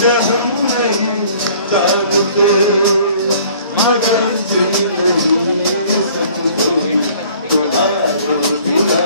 जहाँ नहीं जानते मगर जी नहीं सकते तुम्हारे बिना।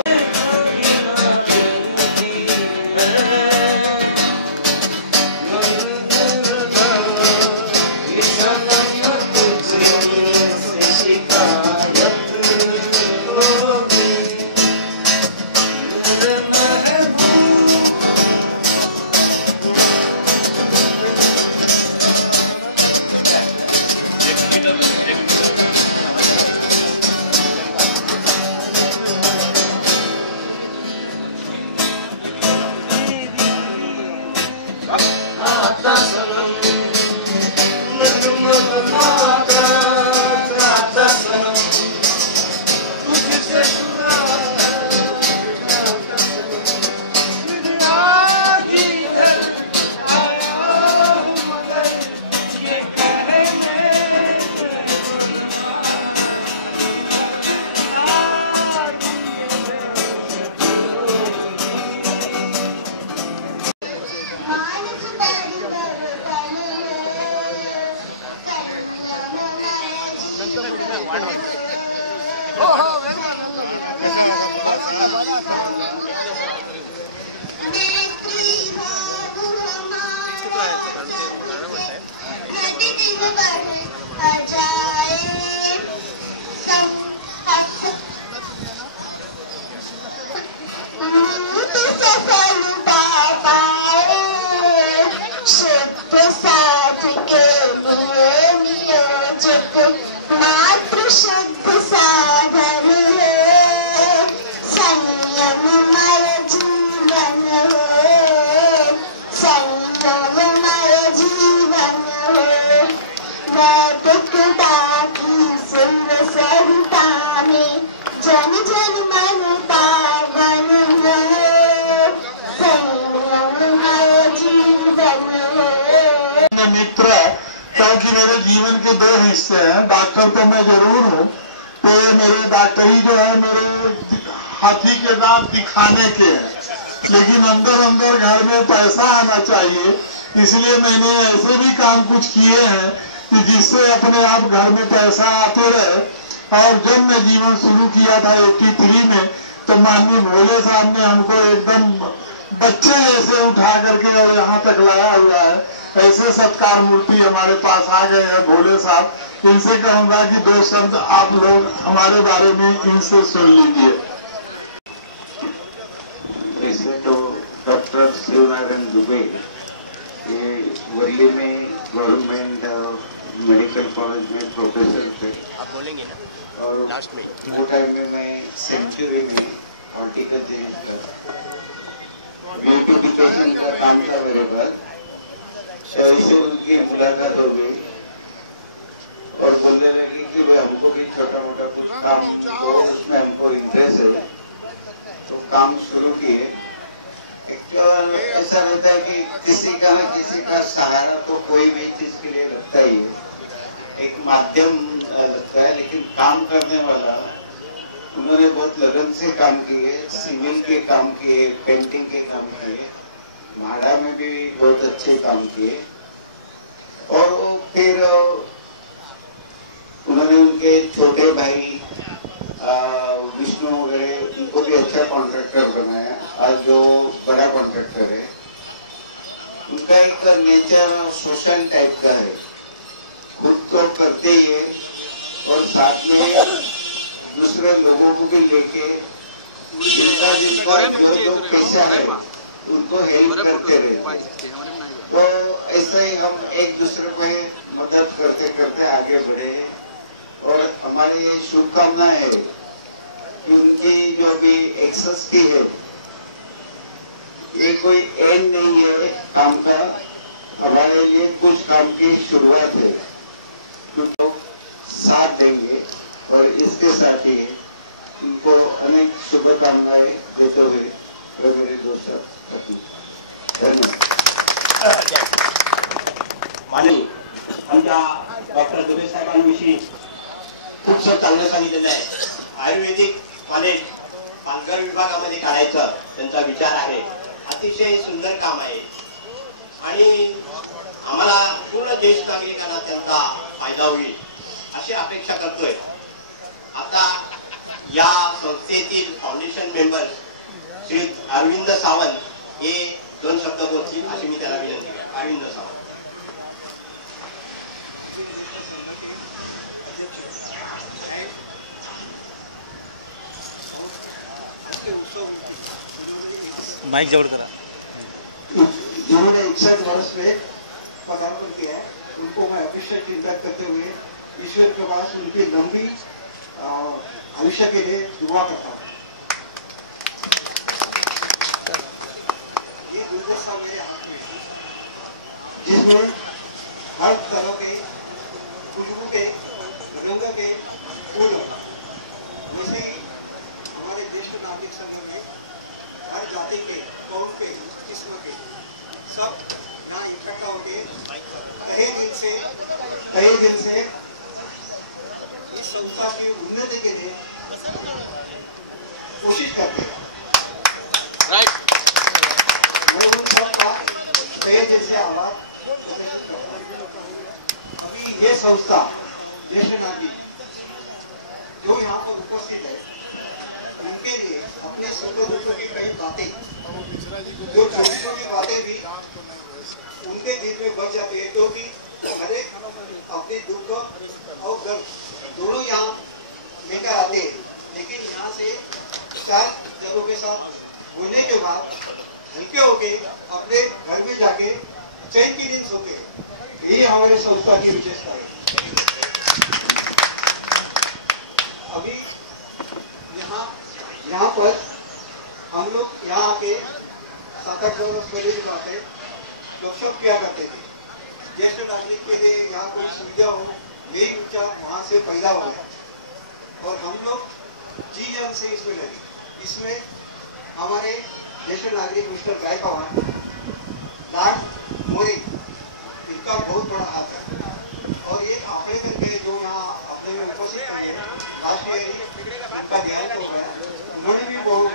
क्योंकि मेरे जीवन के दो हिस्से हैं, डॉक्टर तो मैं जरूर हूँ, तो ये मेरे डॉक्टरी जो है मेरे हाथी के दांत दिखाने के हैं, लेकिन अंदर अंदर घर में पैसा आना चाहिए, इसलिए मैंने ऐसे भी काम कुछ किए हैं कि जिससे अपने आप घर में पैसा आते रहे। और जब मैं जीवन शुरू किया था 83 में, तो माननीय भोले साहब ने हमको एकदम बच्चे जैसे उठा करके और यहाँ तक लाया हुआ है। ऐसे सत्कार मूर्ति हमारे पास आ गए हैं भोले साहब, इनसे कहूंगा कि दो शब्द आप लोग हमारे बारे में इनसे सुन लीजिए। वैसे तो डॉक्टर शिवनारायण दुबे ये वर्ली में गवर्नमेंट मेडिकल कॉलेज में प्रोफेसर थे। आप बोलेंगे ना और लास्ट में। वो टाइम में मैं सेंचुरी में हॉर्टिकल्चर ब्यूटिफिकेशन का काम था मेरे पास। ऐसे उनकी मुलाकात हो गई और बोलने लगी कि भाई हमको भी छोटा मोटा कुछ काम हो, उसमें हमको इंटरेस्ट है, तो काम शुरू किए। एक ऐसा रहता है कि किसी का न किसी का सहारा तो कोई भी चीज के लिए लगता ही है, एक माध्यम लगता है, लेकिन काम करने वाला उन्होंने बहुत लगन से काम किए, सिविल के काम किए, पेंटिंग के काम किए, म्हाडा में भी बहुत अच्छे काम किए। और फिर उन्होंने उनके छोटे भाई विष्णु वगैरह, उनको भी अच्छा कॉन्ट्रैक्टर बनाया। आज जो बड़ा कॉन्ट्रैक्टर है, उनका एक नेचर सोशल टाइप का है, खुद तो करते ही है और साथ में दूसरे लोगों को भी लेके जिनका जो पैसा है उनको हेल्प करते रहे। तो ऐसे ही हम एक दूसरे को मदद करते करते आगे बढ़े और हमारी ये शुभकामना है कि उनकी जो भी एक्सेस की है, ये कोई एंड नहीं है काम का, हमारे लिए कुछ काम की शुरुआत है, तो साथ देंगे। और इसके साथ ही उनको अनेक शुभकामनाएं देते हुए मेरे दोस्त माननीय आमच्या डॉक्टर दुबे साहेबांविषयी खूपसं चांगलं सांगितलेलं आहे। आयुर्वेदिक कॉलेज पालघर विभागामध्ये काढायचा त्यांचा विचार आहे, अतिशय सुंदर काम आहे। आणि आम्हाला पूर्ण देश नागरिकांना त्यांचा फायदा होईल अशी अपेक्षा करतोय. आता या संस्थेतील फाउंडेशन मेंबर श्री अरविंद सावंत हे 2 शब्द बोलतील अशी मी त्याला विनंती करतो. अरविंद सावंत. माइक जोड़ करा. जिन्होंने 61 वर्ष में पदार्पण किया है उनको मैं अभिषेक चिंतन करते हुए ईश्वर के पास उनकी लंबी आयुष्य के लिए दुआ करता हूँ. ये गुलदस्ता मेरे हाथ में है जिसमें हर तरह के खुशबू के रंग के फूल. वैसे ही हमारे देश नागरिक संघ में हर जाति के, कौम के, किस्म के सब यहाँ इकट्ठा होके कई दिन से इस संस्था की उन्नति के लिए कोशिश करते हैं. मैं उन सबका कई दिन से आभार करता हूं. अभी ये संस्था ज्येष्ठ नागरिक जो यहाँ पर उपस्थित है उनके लिए अपने सुख दुखों की कई बातें, जो छोटी की बातें भी उनके दिल में बच जाती है क्योंकि हर एक अपने दुख और दर्द दोनों यहाँ लेकर आते हैं. लेकिन यहाँ से 4 जगहों के साथ घूमने के बाद हल्के होके अपने घर में जाके चैन की नींद सोते. यही हमारे संस्था की विशेषता है. अभी यहाँ पर हम लोग यहाँ आके 7-8 वर्ष पहले की बात है वर्कशॉप किया करते थे. ज्येष्ठ नागरिक के लिए यहाँ कोई सुविधा हो यही विचार वहाँ से पैदा हुआ है और हम लोग जी जान से इसमें लगे. इसमें हमारे ज्येष्ठ नागरिक मिस्टर गायकवाड़ लाड मोरे इनका बहुत बड़ा हाथ है और ये आंबेडकर के जो यहाँ अपने में उपस्थित है लास्ट ईयर का ध्यान हो गया. उन्होंने भी बहुत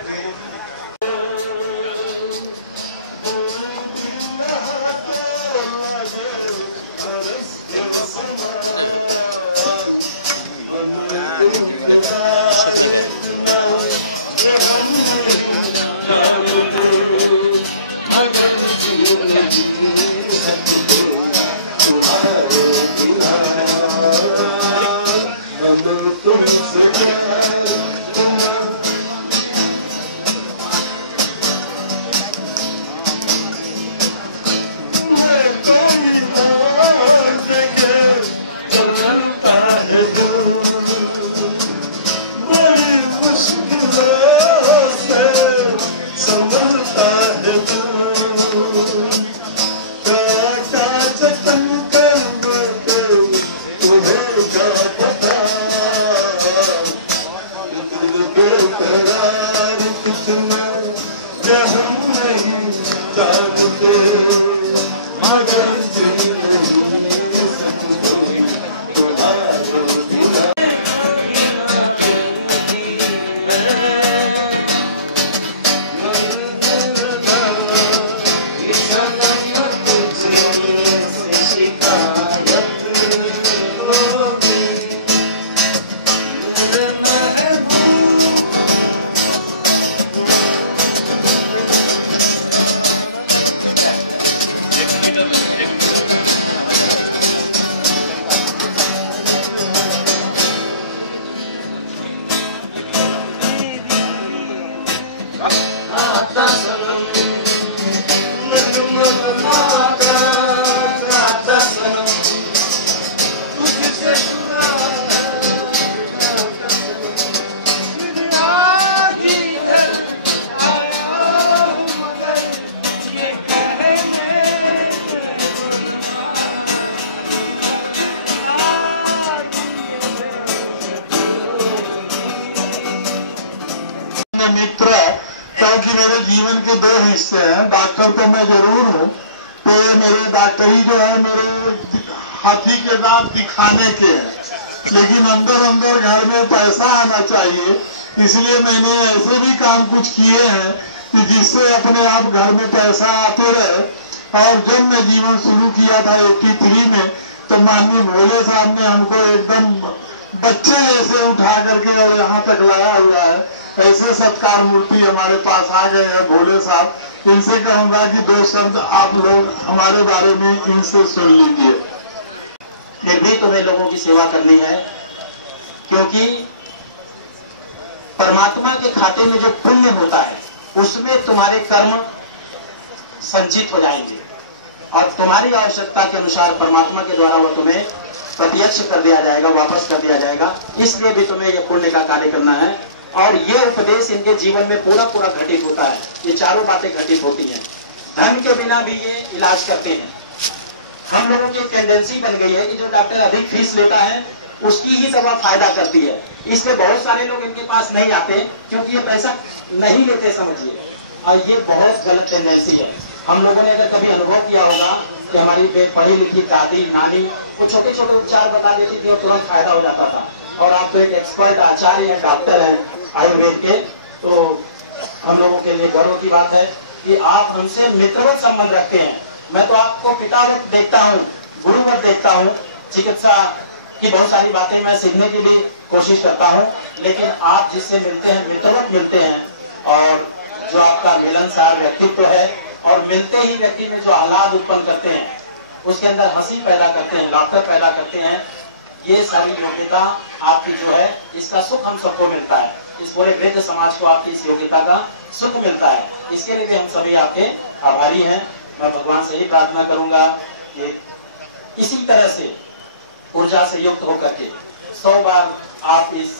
मित्र क्योंकि मेरे जीवन के 2 हिस्से हैं. डॉक्टर तो मैं जरूर हूँ, तो ये मेरी डॉक्टरी जो है मेरे हाथी के दांत दिखाने के हैं, लेकिन अंदर अंदर घर में पैसा आना चाहिए. इसलिए मैंने ऐसे भी काम कुछ किए हैं कि जिससे अपने आप घर में पैसा आते रहे और जब मैं जीवन शुरू किया था 83 में, तो माननीय भोले साहब ने हमको एकदम बच्चे जैसे उठा करके और यहाँ तक लाया हुआ है। ऐसे सत्कार मूर्ति हमारे पास आ गए हैं भोले साहब। इनसे कहूंगा कि 2 शब्द आप लोग हमारे बारे में इनसे सुन लीजिए। फिर भी तुम्हें लोगों की सेवा करनी है, क्योंकि परमात्मा के खाते में जो पुण्य होता है उसमें तुम्हारे कर्म संचित हो जाएंगे और तुम्हारी आवश्यकता के अनुसार परमात्मा के द्वारा वो तुम्हें प्रत्यक्ष कर दिया जाएगा, वापस कर दिया जाएगा। इसलिए भी तुम्हें ये पुण्य का कार्य करना है। और ये उपदेश इनके जीवन में पूरा पूरा घटित होता है। ये चारों बातें घटित होती हैं। धन के बिना भी ये इलाज करते हैं। हम लोगों की टेंडेंसी बन गई है कि जो डॉक्टर अधिक फीस लेता है उसकी ही दवा फायदा करती है, इसलिए बहुत सारे लोग इनके पास नहीं आते क्योंकि ये पैसा नहीं लेते, समझिए। और ये बहुत गलत टेंडेंसी है। हम लोगों ने अगर कभी अनुभव किया होगा कि हमारी पढ़ी लिखी दादी नानी वो छोटे छोटे उपचार बता देती थी और तुरंत फायदा हो जाता था। और आप तो एक एक्सपर्ट आचार्य हैं, डॉक्टर हैं आयुर्वेद के, तो हम लोगों के लिए गर्व की बात है कि आप हमसे मित्रवत संबंध रखते हैं। मैं तो आपको पितावत देखता हूँ, गुरुवत देखता हूँ। चिकित्सा की बहुत सारी बातें मैं सीखने की भी कोशिश करता हूँ, लेकिन आप जिससे मिलते हैं मित्रवत मिलते हैं। और जो आपका मिलनसार व्यक्तित्व है और मिलते ही व्यक्ति में जो आह्लाद उत्पन्न करते हैं, उसके अंदर हंसी पैदा करते हैं, laughter पैदा करते हैं, ये सारी योग्यता आपकी जो है, इसका सुख हम सबको मिलता है। इस पूरे वृद्ध समाज को आपकी इस योग्यता का सुख मिलता है। इसके लिए भी हम सभी आपके आभारी हैं। मैं भगवान से ही प्रार्थना करूंगा कि इसी तरह से ऊर्जा से युक्त होकर के 100 बार आप इस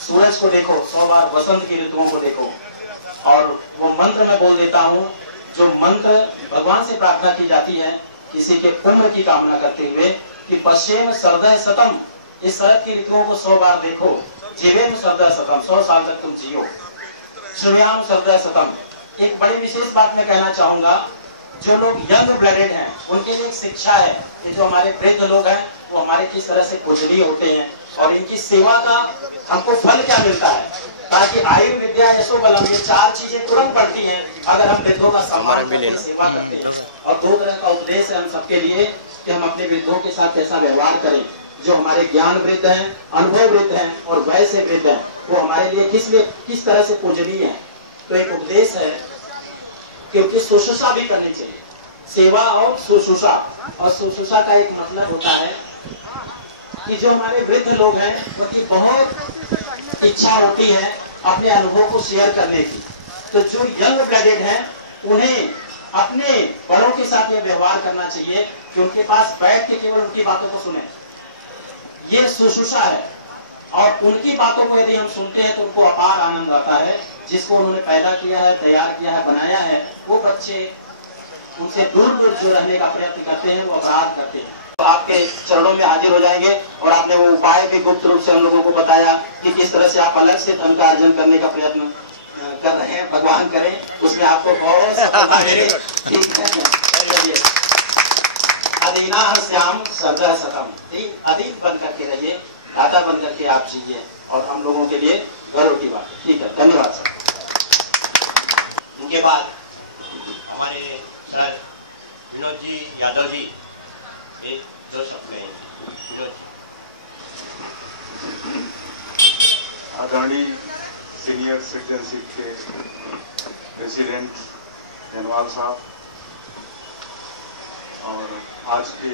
सूरज को देखो, 100 बार वसंत की ऋतुओं को देखो। और वो मंत्र मैं बोल देता हूँ, जो मंत्र भगवान से प्रार्थना की जाती है किसी के उम्र की कामना करते हुए कि पश्चिम सरदय सतम, इस शरद की ऋतुओं को 100 बार देखो। जीवेम सरदय सतम, 100 साल तक तुम जियो। श्रेयाम सरदय सतम। एक बड़ी विशेष बात मैं कहना चाहूंगा, जो लोग यंग ब्लडेड हैं उनके लिए एक शिक्षा है कि जो हमारे वृद्ध लोग हैं वो हमारे किस तरह से पूजनीय होते हैं और इनकी सेवा का हमको फल क्या मिलता है। ताकि आयु विद्या यशो बलम, ये 4 चीजें तुरंत बढ़ती हैं अगर हम वृद्धों का सम्मान करके सेवा करते हैं। और 2 तरह का उपदेश है हम सबके लिए कि हम अपने वृद्धों के साथ कैसा व्यवहार करें। जो हमारे ज्ञान वृद्ध हैं, अनुभव वृद्ध हैं और वैसे वृद्ध हैं, वो हमारे लिए किस तरह से पूजनीय है। तो एक उपदेश है क्योंकि शुश्रूषा भी करनी चाहिए, सेवा और शुश्रूषा। और शुश्रूषा का एक मतलब होता है कि जो हमारे वृद्ध लोग हैं उनकी बहुत इच्छा होती है अपने अनुभव को शेयर करने की। तो जो यंग ब्लडेड हैं उन्हें अपने बड़ों के साथ यह व्यवहार करना चाहिए कि उनके पास बैठ के केवल उनकी बातों को सुने। ये शुश्रूषा है। और उनकी बातों को यदि हम सुनते हैं तो उनको अपार आनंद आता है। जिसको उन्होंने पैदा किया है, तैयार किया है, बनाया है, वो बच्चे उनसे दूर दूर जो रहने का प्रयत्न करते हैं वो अपराध करते हैं। तो आपके चरणों में हाजिर हो जाएंगे। और आपने वो उपाय भी गुप्त रूप से हम लोगों को बताया कि किस तरह से आप अलग से धन का अर्जन करने का प्रयत्न कर रहे हैं। भगवान करें उसमें आपको बहुत सफलता मिले। ठीक है, अधीना श्याम सरदय सतम, अधीन बन करके रहिए, दाता बन करके आप जिए और हम लोगों के लिए गर्व की बात। ठीक है, धन्यवाद सर। उनके बाद हमारे सर विनोद जी यादव जी एक 2 शब्द कहेंगे। आदरणीय सीनियर सिटीजनशिप के प्रेसिडेंट धनवाल साहब और आज के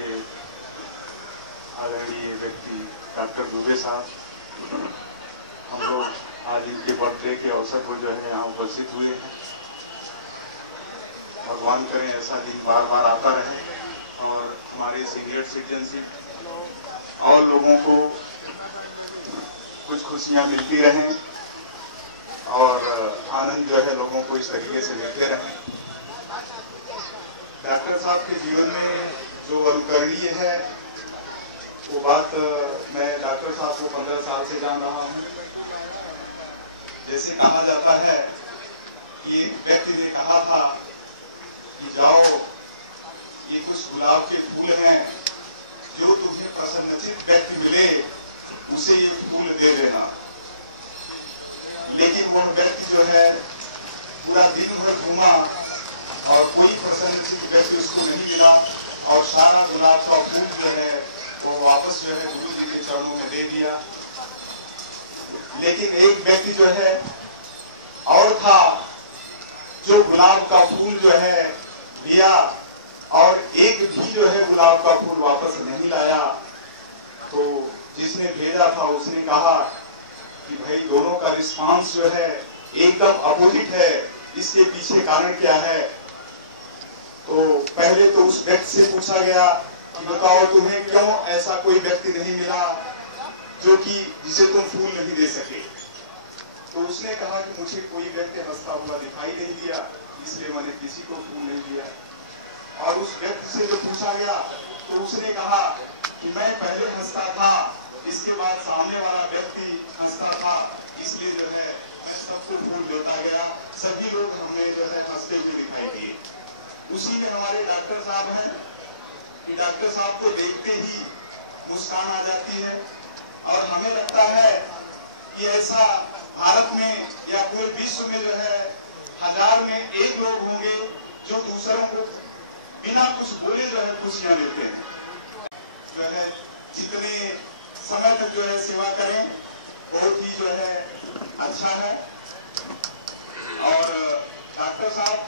आदरणीय व्यक्ति डॉक्टर दुबे साहब, हम लोग आज इनके बर्थडे के अवसर को जो है यहाँ उपस्थित हुए हैं। भगवान करें ऐसा दिन बार बार आता रहे और हमारे सीनियर सिटीजनशिप और लोगों को कुछ खुशियाँ मिलती रहें और आनंद जो है लोगों को इस तरीके से मिलते रहें। डॉक्टर साहब के जीवन में जो अनुकरणीय है वो बात मैं डॉक्टर साहब को 15 साल से जान रहा हूँ। जैसे कहा जाता है कि व्यक्ति ने कहा था कि जाओ ये कुछ गुलाब के फूल हैं, जो तुम्हें प्रसन्नचित्त व्यक्ति मिले उसे ये फूल दे देना। लेकिन वह व्यक्ति जो है पूरा दिन भर घूमा और कोई प्रसन्न व्यक्ति उसको नहीं मिला और सारा गुलाब का फूल जो है वो वापस जो है गुरु जी के चरणों में दे दिया। लेकिन एक व्यक्ति जो है और था जो गुलाब का फूल जो है लिया और एक भी जो है गुलाब का फूल वापस नहीं लाया। तो जिसने भेजा था उसने कहा कि भाई दोनों का रिस्पांस जो है एकदम अपोजिट है, इसके पीछे कारण क्या है। तो पहले तो उस व्यक्ति से पूछा गया कि बताओ तुम्हें क्यों ऐसा कोई व्यक्ति नहीं मिला जो कि जिसे तुम फूल नहीं दे सके। तो उसने कहा कि मुझे कोई व्यक्ति हंसता हुआ दिखाई नहीं दिया, इसलिए मैंने किसी को फूल नहीं दिया। और उस व्यक्ति से जो पूछा गया तो उसने कहा कि मैं पहले हंसता था, इसके बाद सामने वाला व्यक्ति हंसता था, इसलिए जो है मैं सबको फूल देता गया, सभी लोग हमें जो है हंसते हुए दिखाई दिए। उसी में हमारे डॉक्टर साहब हैं कि डॉक्टर साहब को देखते ही मुस्कान आ जाती है और हमें लगता है कि ऐसा भारत में या पूरे विश्व में जो है 1000 में 1 लोग होंगे जो दूसरों को बिना कुछ बोले जो है खुशियां देते हैं। जो है जितने समय तक जो है सेवा करें बहुत ही जो है अच्छा है। और डॉक्टर साहब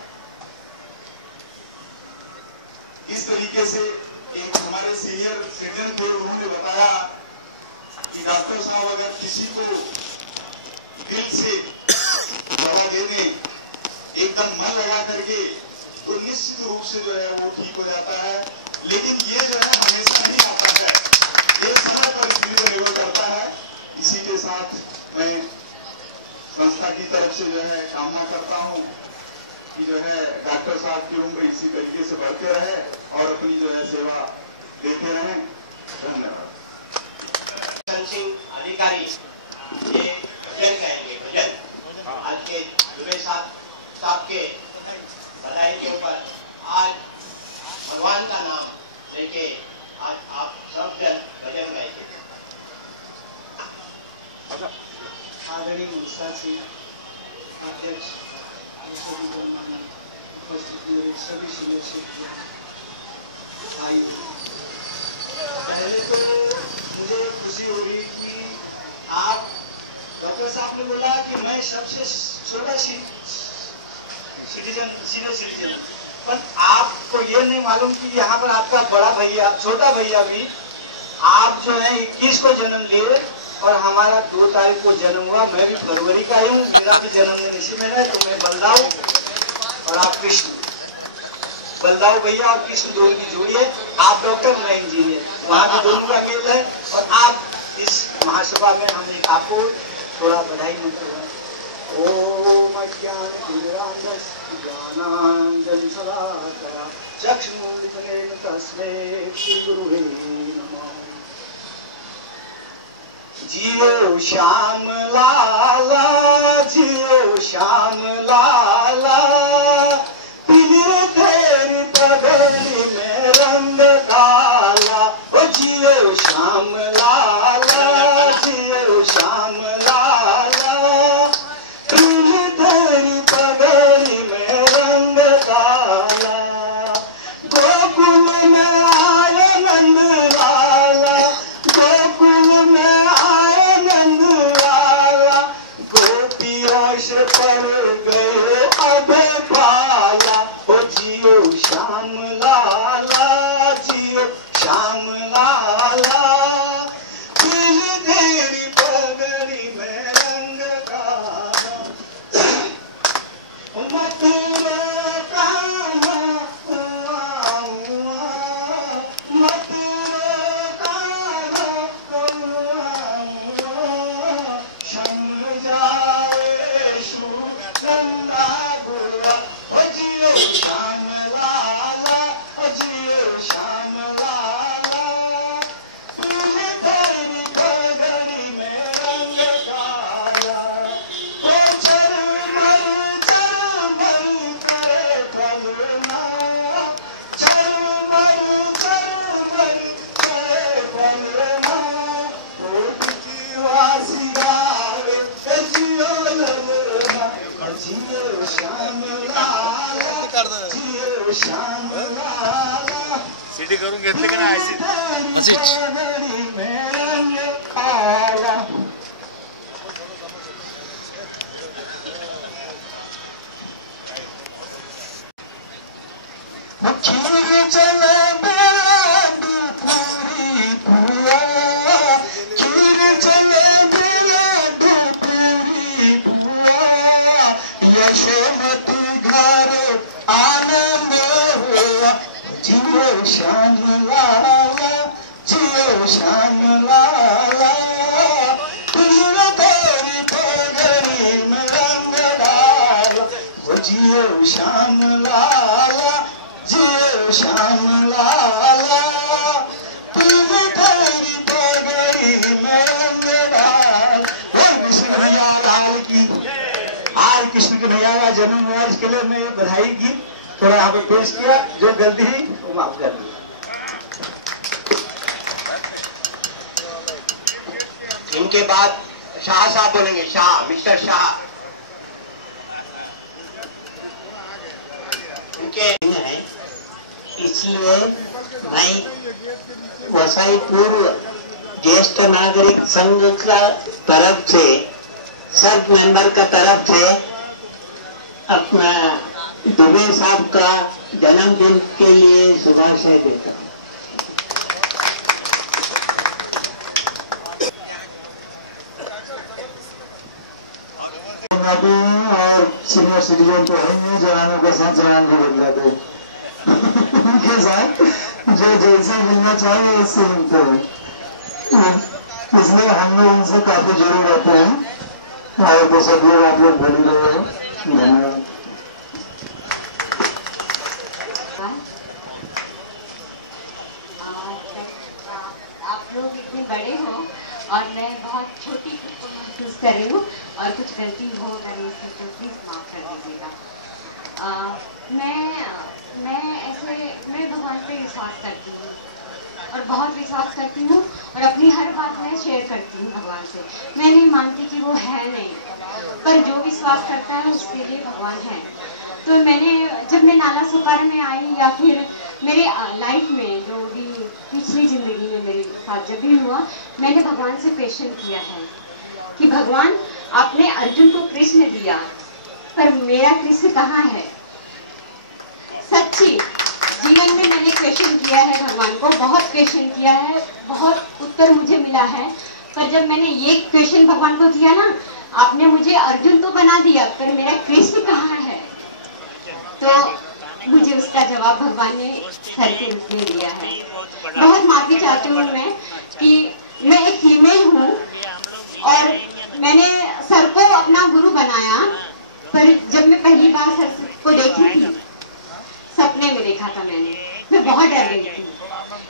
इस तरीके से एक हमारे सीनियर सिटीजन थे, उन्होंने बताया कि डॉक्टर साहब अगर किसी को दिल से दवा दे दें एकदम मन लगा करके तो निश्चित रूप से जो है वो ठीक हो जाता है। लेकिन ये जो है हमेशा नहीं आता है, ये समय पर स्थिति पर निर्भर करता है। इसी के साथ मैं संस्था की तरफ से जो है कामना करता हूँ कि जो है डॉक्टर साहब की उम्र इसी तरीके से बढ़ते रहे और अपनी जो है सेवा देते रहें। धन्यवाद। अधिकारी ये भजन गाएंगे, भजन आज के जुबे साहब के बधाई के ऊपर आज भगवान का नाम लेके आज आप सब जन भजन गाएंगे। आदरणीय मुंसा सिंह अध्यक्ष, सभी सीनियर भाई, पहले तो मुझे खुशी हो रही कि आप डॉक्टर साहब ने बोला कि मैं सबसे छोटा सिटीजन सीनियर सिटीजन, पर आपको ये नहीं मालूम कि यहाँ पर आपका बड़ा भैया छोटा भैया भी आप जो है 21 को जन्म लिए और हमारा 2 तारीख को जन्म हुआ। मैं भी फरवरी का ही हूँ, मेरा भी जन्मदिन इसी में है। तो मैं बलदाऊ और आप कृष्ण, बलदाऊ भैया और कृष्ण दोनों की जोड़ी है। आप डॉक्टर, मैं इंजीनियर, वहाँ के दोनों का मेल है। और आप इस महासभा में हम एक आपको थोड़ा बधाई मंत्र है। ओम अज्ञान ज्ञानांजन शलाकया चक्षुरुन्मीलितं तस्मै श्री गुरुवे नमः। जियो श्याम लाला, जियो श्याम लाला, पीले तेरी पगड़ी में रंग काला। ओ जियो श्याम लाला, जियो श्याम लाला, पीले तेरी पगड़ी में रंग काला। गोकुल में आए नंद लाला, गोकुल में आए नंद लाला, गोपियों से पड़ गए अब लेकिन ऐसे जन्म हुआ, इसके लिए मैं बधाई गीत थोड़ा यहाँ पे पेश किया। जो गलती हुई वो माफ कर दूंगा। इनके बाद शाह साहब बोलेंगे। शाह, मिस्टर शाह। इनके है, इसलिए मैं वसाई पूर्व ज्येष्ठ नागरिक संघ का तरफ से, सब मेंबर का तरफ से अपना दुबे साहब का जन्मदिन के लिए शुभाशय देता हूँ। और सीनियर सिटीजन तो है ही, जवानों के साथ जवान भी बन जाते हैं। उनके साथ जो जैसे मिलना चाहिए उससे मिलते हैं, इसलिए हम लोग उनसे काफी जुड़े रहते हैं। और तो सब लोग आप लोग बोल रहे हैं। धन्यवाद। आप लोग इतने बड़े हो और मैं बहुत छोटी खुद को महसूस कर रही हूँ, और कुछ गलती हो मेरे से तो प्लीज माफ कर दीजिएगा। मैं भगवान पे विश्वास करती हूँ और बहुत विश्वास करती हूँ, और अपनी हर बात मैं शेयर करती हूँ भगवान से। मैं नहीं मानती कि वो है नहीं, पर जो विश्वास करता है उसके लिए भगवान है। तो जब मैं नाला सुपारा में आई, या फिर मेरे लाइफ में जो भी पिछली जिंदगी में मेरे साथ जब भी हुआ, मैंने भगवान से क्वेश्चन किया है कि भगवान, आपने अर्जुन को कृष्ण दिया, पर मेरा कृष्ण कहाँ है? सच्ची जीवन में मैंने क्वेश्चन किया है भगवान को, बहुत क्वेश्चन किया है, बहुत उत्तर मुझे मिला है। पर जब मैंने ये क्वेश्चन भगवान को किया ना, आपने मुझे अर्जुन तो बना दिया, पर मेरा कृष्ण कहाँ है? तो मुझे उसका जवाब भगवान ने सर के रूप में दिया है। बहुत माफी चाहती हूँ मैं कि मैं एक फीमेल हूँ और मैंने सर को अपना गुरु बनाया, पर जब मैं पहली बार सर को देखी थी, सपने में देखा था मैं बहुत डर गई थी।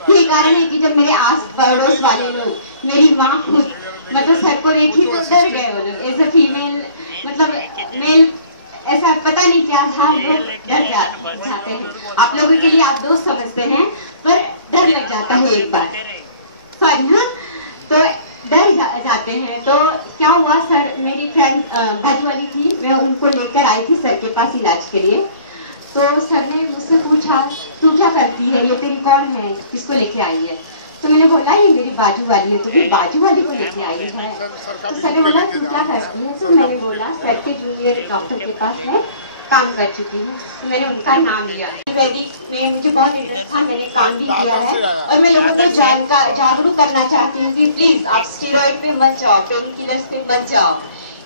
यही कारण है कि जब मेरे आस पड़ोस वाले लोग, मेरी माँ खुद मतलब सर को देखी तो डर गए वो लोग। एज अ फीमेल मतलब मेल ऐसा पता नहीं क्या था, लोग डर जाते हैं। आप लोगों के लिए आप दोस्त समझते हैं, पर डर लग जाता है एक बार, सॉरी हाँ, तो डर जाते हैं। तो क्या हुआ, सर मेरी फ्रेंड बाजू वाली थी, मैं उनको लेकर आई थी सर के पास इलाज के लिए। तो सर ने मुझसे पूछा, तू क्या करती है, ये तेरी कौन है, किसको लेके आई है? तो मैंने बोला ये मेरी बाजू वाली है। तो फिर बाजू वाली को लेके आई है। तो सर ने बोला तू क्या करती है? तो मैंने बोला सर के जूनियर डॉक्टर के पास मैं काम कर चुकी हूँ। तो मैंने उनका नाम लिया। वैदिक में मुझे बहुत इंटरेस्ट था, मैंने काम भी किया है, और मैं लोगों को जागरूक करना चाहती हूँ कि प्लीज आप स्टेरॉइड पे मत जाओ, पेन किलर्स पे मत जाओ।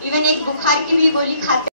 इवन एक बुखार की भी गोली खाते